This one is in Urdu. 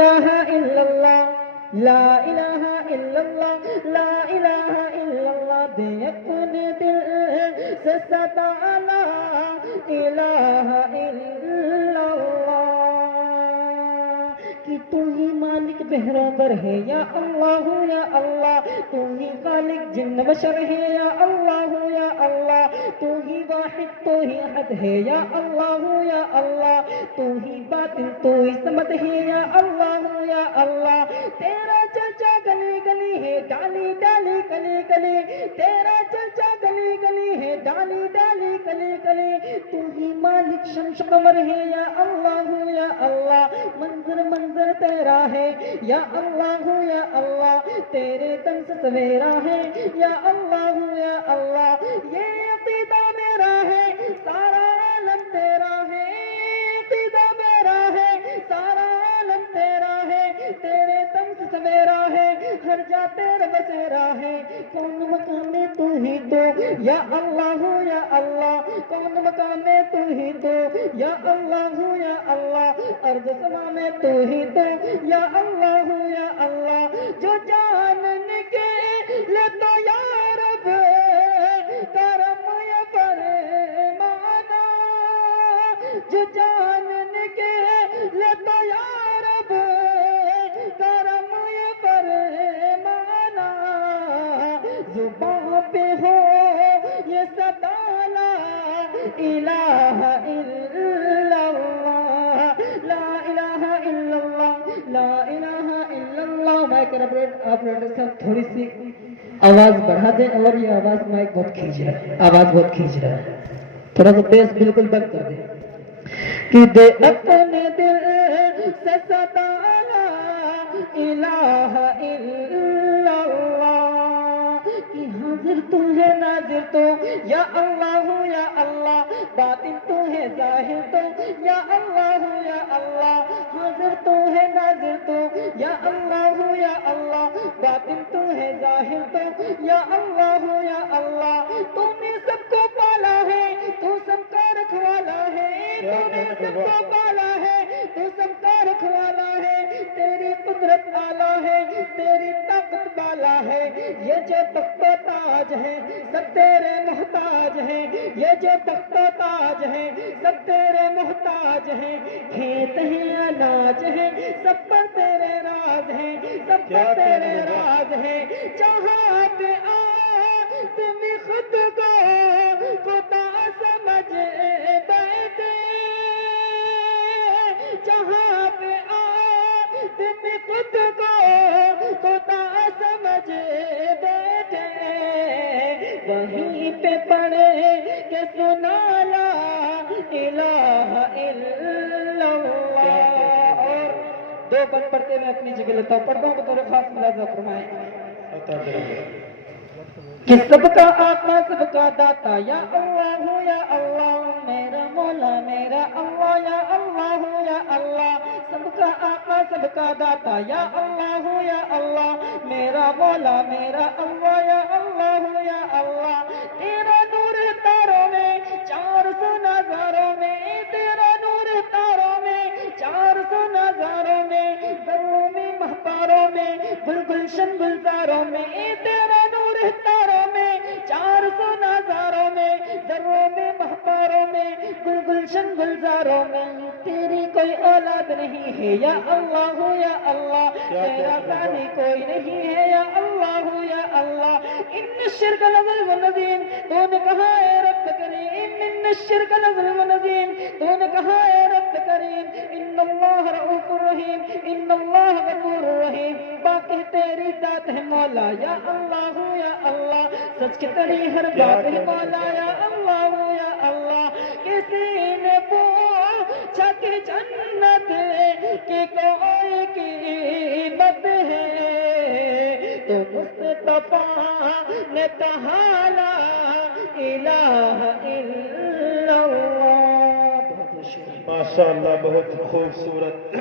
الہ الا اللہ لا الہ الا اللہ لا الہ الا اللہ دے اپنے دل سے صدا لا الہ الا اللہ کہ تو ہی مالک بہرابر ہے یا اللہ تو ہی خالق جن بشر ہے یا اللہ تو ہی واحد تو ہی احد ہے یا اللہ تو ہی باطن تو ہی صمد ہے یا اللہ تیرا چرچا گلی گلی ہے ڈالی ڈالی گلی گلی تیرا چرچا گلی گلی ہے ڈالی ڈالی گلی گلی تو ہی مالک شمس قمر ہے یا اللہ منظر منظر تیرا ہے یا اللہ تیرے تن سے سویرا ہے یا اللہ یہ عقیدہ میرا ہے سارا عالم تیرا ہے عقیدہ میرا ہے سارا عالم تیرا ہے تیرے تن سے سویرا ہے ہر جا تیرا بسیرا ہے کون مقام میں تو ہی تو یا اللہ کون مقام میں تو ہی تو یا اللہ ارض سما میں تو ہی تو یا اللہ جو جاننے کے لے تو یا رب کرم یا فرمانا جو جاننے کے لے تو یا رب کرم یا فرمانا زبان پہ ہو یہ صدا لا الہ الا اللہ لا الہ الا اللہ لا الہ الا اللہ مائک آپریٹر صاحب تھوڑی سی آواز بڑھا دیں اور یہ آواز مائک بہت کھینچ رہا ہے آواز بہت کھینچ رہا ہے تھوڑا سا بیس بالکل بند کر دیں کہ دے اپنے دل سے صدا لا الہ الا اللہ کہ حاضر تو ہے ناظر تو یا اللہ باطن تو ہے ظاہر تو یا اللہ حاضر تو ہے ناظر تو یا اللہ باطن تو ہے ظاہر تو یا اللہ تو نے سب کو پالا ہے تو سب کا رکھوالا ہے تو نے سب کو پالا ہے تو سب کا رکھوالا ہے تیری قدرت آلہ ہے تیری طاقت بالا ہے یہ جو تخت و تاج ہے سب تیرے محتاج ہیں یہ جو تخت و تاج ہے سب تیرے محتاج ہیں کھیت ہیں اناج ہیں سب پر تیرے راز ہیں سب پر تیرے راز ہیں جہاں پہ آدمی خود کو خدا سمجھ بیٹھے جہاں پہ آدمی خود کو خدا سمجھ بیٹھے وہیں پہ پڑھے کہ سنا لا الہ الا اللہ اور دو بند پڑھتے میں اپنی جگہ لیتا ہوں پڑھتا ہوں بطور خاص ملاحظہ فرمائیں کہ سب کا آقا سب کا داتا یا اللہ میرا مولا میرا اللہ یا اللہ سب کا آقا سب کا داتا یا اللہ میرا مولا میرا اللہ یا اللہ تیرا نور تاروں میں 400 نظاروں میں تیرا نور تاروں میں 400 نظاروں میں ذروں میں مہپاروں میں گلشن گلزاروں میں تیرا نور تاروں میں 400 نظاروں میں ذروں میں مہپاروں میں گلشن گلزاروں میں تیری کوئی اولاد نہیں ہے یا اللہ تیرا ثانی کوئی نہیں ہے یا اللہ ان الشرک لظلم عظیم تو نے کہا اے رب کریم ان الشرک لظلم عظیم تو نے کہا اے رب کریم ان اللہ رؤوف رحیم ان اللہ غفور رحیم باقی تیری ذات ہے مولا یا اللہ سچ کی تری ہر بات ہے مولا یا اللہ کسی نے پوچھا کہ جنت کی کوئی قیمت ہے تو مصطفیٰ نے کہا لا الہ الا اللہ ماشاءاللہ بہت خوبصورت